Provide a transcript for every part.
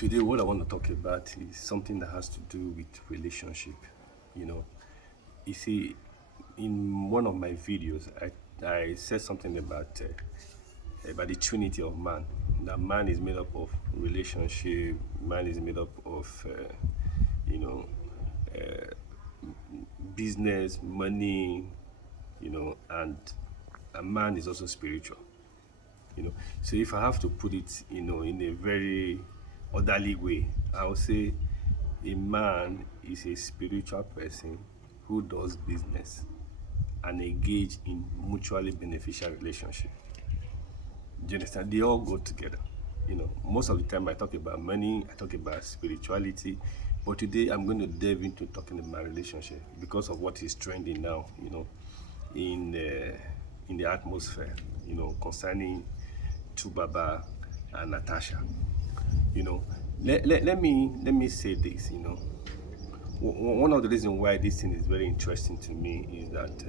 Today, what I want to talk about is something that has to do with relationship. You know, you see, in one of my videos, I said something about the trinity of man. That man is made up of relationship. Man is made up of, you know, business, money. And a man is also spiritual. So if I have to put it, in a very orderly way, I would say a man is a spiritual person who does business and engage in mutually beneficial relationship. Do you understand? They all go together. Most of the time I talk about money, I talk about spirituality, but today I'm going to delve into talking about relationship because of what is trending now, in the atmosphere, concerning Tubaba and Natasha. You know, let me say this. One of the reasons why this thing is very interesting to me is that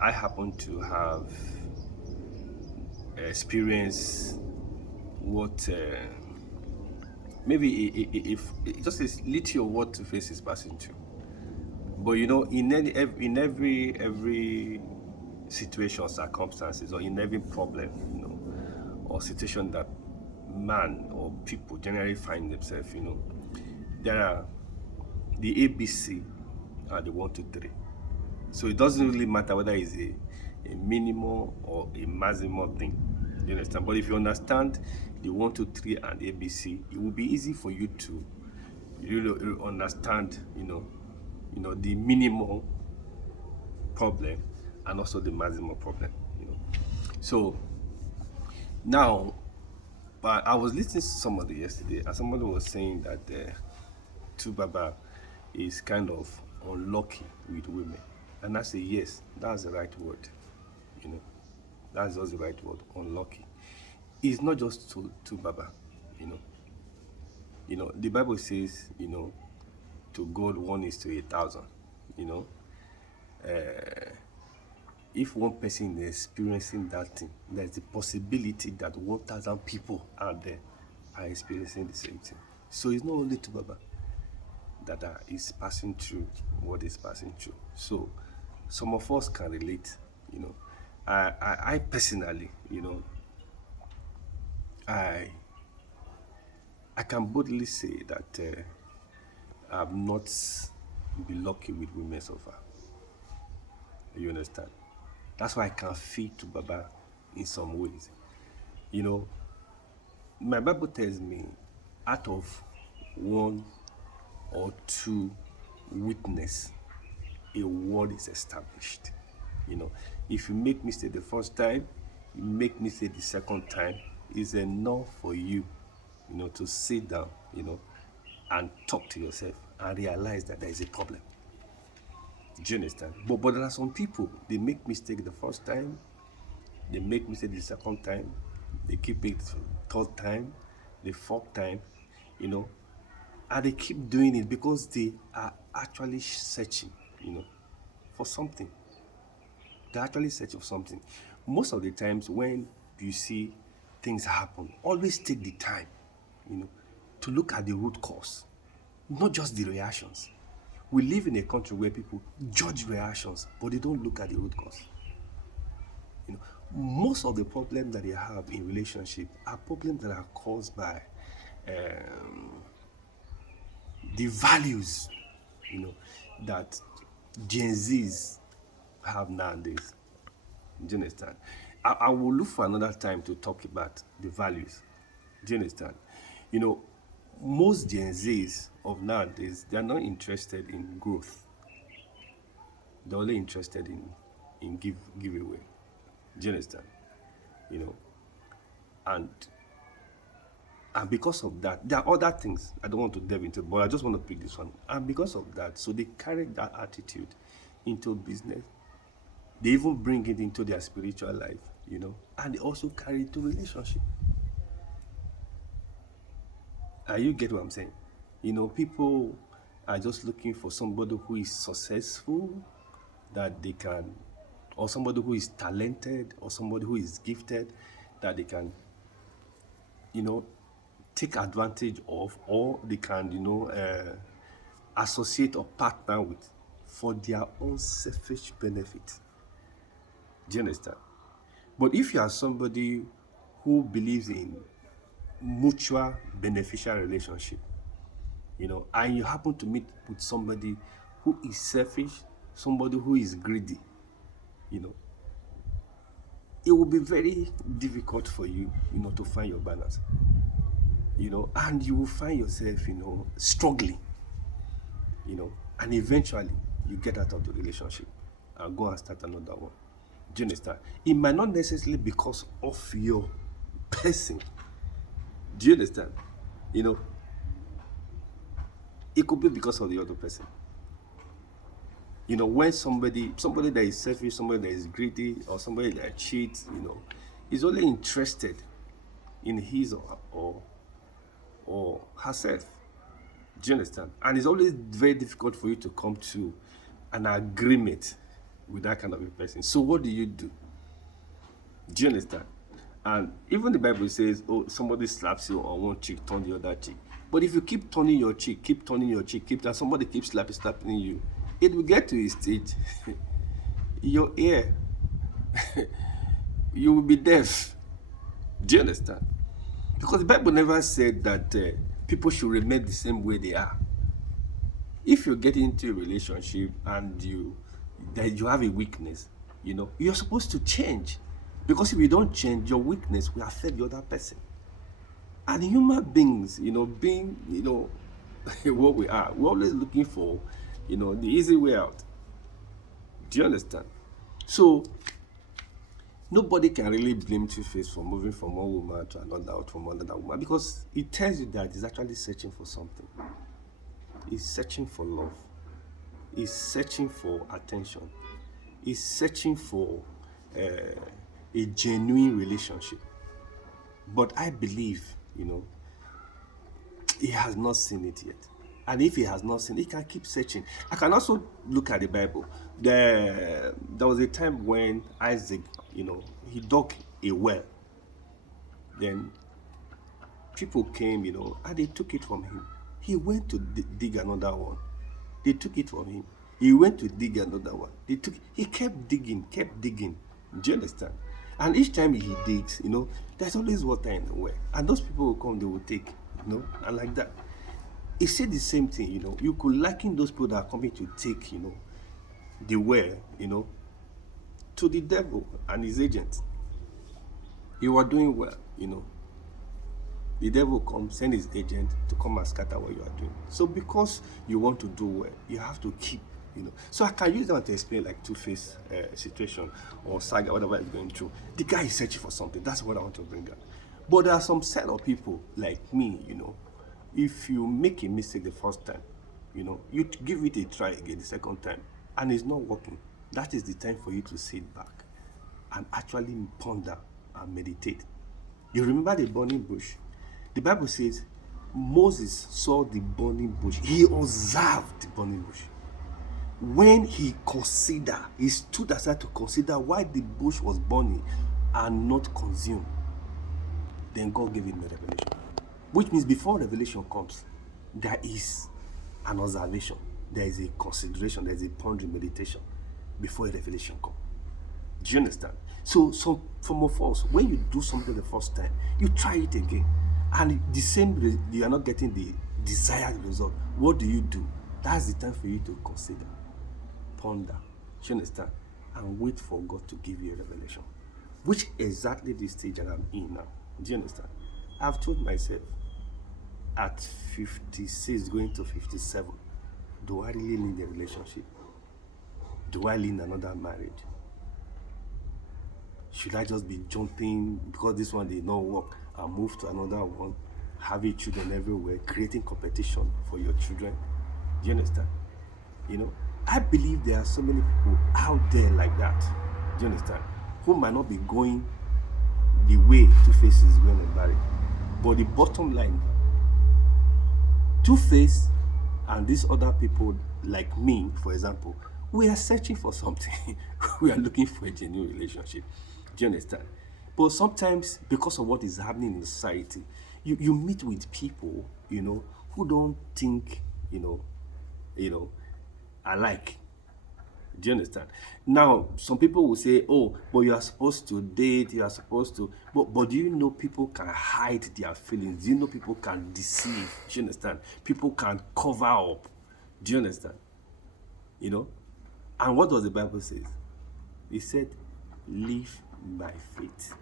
I happen to have experienced what maybe if just a little of what Two-Face is passing through. But in every situation, circumstances, or in every problem, or situation that man or people generally find themselves, there are the ABC and the 1, 2, 3. So it doesn't really matter whether it's a minimal or a maximal thing. You understand? But if you understand the 1, 2, 3 and ABC, it will be easy for you to understand, the minimal problem and also the maximum problem. So now, I was listening to somebody yesterday, and somebody was saying that Tubaba is kind of unlucky with women, and I say yes, that's the right word. You know, that's just the right word. Unlucky. It's not just to Baba. You know. The Bible says, to God 1:1,000. You know, if one person is experiencing that thing, there's the possibility that 1,000 people out there are experiencing the same thing. So it's not only to Baba that is passing through what is passing through. So some of us can relate. I personally, I I can boldly say that I've not been lucky with women so far. You understand? That's why I can feel to Baba in some ways. You know, my Bible tells me out of one or two witness, a word is established. If you make mistake the first time, you make mistake the second time, it's enough for you, to sit down, and talk to yourself and realize that there is a problem. Do you understand? But there are some people, they make mistake the first time, they make mistake the second time, they keep it third time, the fourth time, and they keep doing it because they are actually searching, for something. They're actually searching for something. Most of the times when you see things happen, always take the time, to look at the root cause, not just the reactions. We live in a country where people judge reactions, but they don't look at the root cause. Most of the problems that they have in relationship are problems that are caused by the values, that Gen Zs have nowadays. Do you understand? I will look for another time to talk about the values. Do you understand? Most Gen Zs of nowadays, they are not interested in growth. They're only interested in giveaway. Do you understand? You know, and and because of that, there are other things I don't want to delve into, but I just want to pick this one. And because of that, so they carry that attitude into business. They even bring it into their spiritual life, and they also carry it to relationship. You get what I'm saying? People are just looking for somebody who is successful, that they can, or somebody who is talented, or somebody who is gifted, that they can, take take advantage of, or they can, associate or partner with for their own selfish benefit. Do you understand? But if you are somebody who believes in mutual beneficial relationship, and you happen to meet with somebody who is selfish, somebody who is greedy, you know, it will be very difficult for you, to find your balance, and you will find yourself, struggling, and eventually you get out of the relationship and go and start another one. Do you understand? It might not necessarily because of your person. Do you understand? You know, it could be because of the other person. When somebody that is selfish, somebody that is greedy, or somebody that cheats, is only interested in his or herself. Do you understand? And it's always very difficult for you to come to an agreement with that kind of a person. So what do you do? Do you understand? And even the Bible says, oh, somebody slaps you on one cheek, turn the other cheek. But if you keep turning your cheek, and somebody keeps slapping you, it will get to a stage, your ear, you will be deaf. Do you understand? Because the Bible never said that people should remain the same way they are. If you get into a relationship and you have a weakness, you're supposed to change. Because if you don't change, your weakness will affect the other person. And human beings, being, what we are, we're always looking for, the easy way out. Do you understand? So, nobody can really blame Two-Face for moving from one woman to another or from another woman, because it tells you that he's actually searching for something. He's searching for love. He's searching for attention. He's searching for a genuine relationship. But I believe, he has not seen it yet. And if he has not seen it, he can keep searching. I can also look at the Bible. There was a time when Isaac, he dug a well. Then people came, and they took it from him. He went to dig another one. They took it from him. He went to dig another one. He kept digging. Do you understand? And each time he digs, there's always water in the well. And those people will come, they will take, and like that. He said the same thing, You could liken those people that are coming to take, the well, to the devil and his agents. You are doing well, The devil comes, send his agent to come and scatter what you are doing. So because you want to do well, you have to keep, So I can use that to explain like Two-Face situation or saga, whatever is going through. The guy is searching for something. That's what I want to bring up. But there are some set of people like me, If you make a mistake the first time, you give it a try again the second time, and it's not working. That is the time for you to sit back and actually ponder and meditate. You remember the burning bush? The Bible says Moses saw the burning bush. He observed the burning bush. When he stood aside to consider why the bush was burning and not consumed. Then God gave him the revelation. Which means before revelation comes, there is an observation, there is a consideration, there is a pondering meditation before a revelation comes. Do you understand? So some of us, when you do something the first time, you try it again, and you are not getting the desired result. What do? That's the time for you to consider, ponder, do you understand, and wait for God to give you a revelation, which exactly the stage that I'm in now. Do you understand? I've told myself, at 56 going to 57, do I really need a relationship? Do I need another marriage? Should I just be jumping because this one did not work and move to another one, having children everywhere, creating competition for your children? Do you understand? I believe there are so many people out there like that. Do you understand? Who might not be going the way Two-Face is going to marry. But the bottom line, Two-Face and these other people like me, for example, we are searching for something. We are looking for a genuine relationship. Do you understand? But sometimes, because of what is happening in society, You meet with people, who don't think, you know, alike. Do you understand? Now, some people will say, oh, but you are supposed to date, you are supposed to. But do you know people can hide their feelings? Do you know people can deceive? Do you understand? People can cover up. Do you understand? You know? And what does the Bible say? It said, live by faith.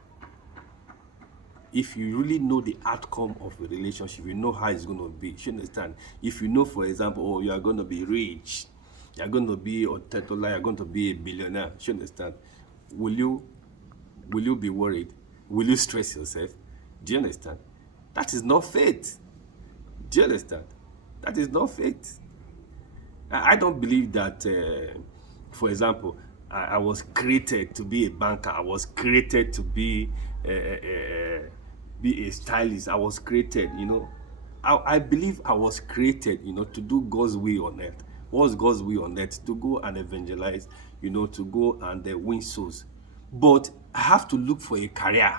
If you really know the outcome of a relationship, you know how it's going to be. You understand? If you know, for example, oh, you are going to be rich, you are going to be a Tetola, you are going to be a billionaire. You understand? Will you be worried? Will you stress yourself? Do you understand? That is not faith. Do you understand? That is not faith. I don't believe that, for example, I was created to be a banker. I was created to be a stylist. I was created, I believe I was created, to do God's will on earth. What's God's will on earth? To go and evangelize, to go and win souls. But I have to look for a career,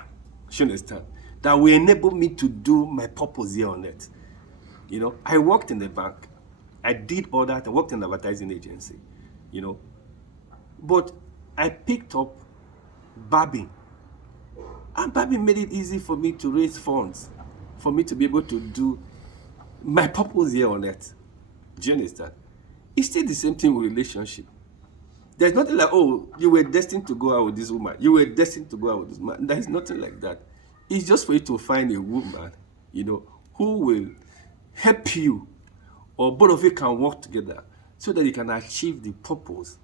you understand, that will enable me to do my purpose here on earth. I worked in the bank. I did all that. I worked in an advertising agency, But I picked up barbing. And barbing made it easy for me to raise funds, for me to be able to do my purpose here on earth. Do you understand? It's still the same thing with relationship. There's nothing like, oh, you were destined to go out with this woman. You were destined to go out with this man. There is nothing like that. It's just for you to find a woman, who will help you, or both of you can work together so that you can achieve the purpose,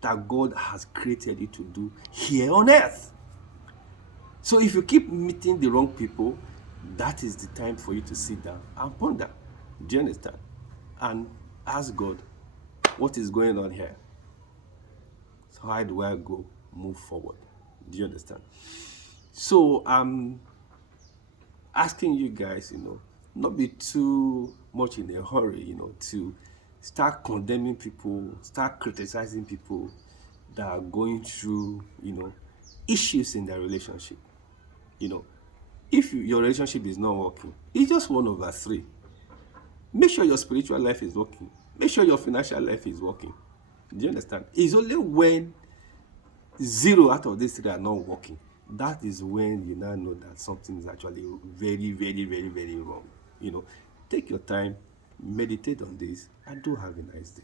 that God has created you to do here on earth. So if you keep meeting the wrong people, that is the time for you to sit down and ponder. Do you understand? And ask God, what is going on here? So how do I go move forward? Do you understand? So I'm asking you guys, not be too much in a hurry, to start condemning people, start criticizing people that are going through, issues in their relationship. If your relationship is not working, it's just 1/3. Make sure your spiritual life is working. Make sure your financial life is working. Do you understand? It's only when 0 out of these 3 are not working, that is when you now know that something is actually very, very, very, very wrong. Take your time, meditate on this, and do have a nice day.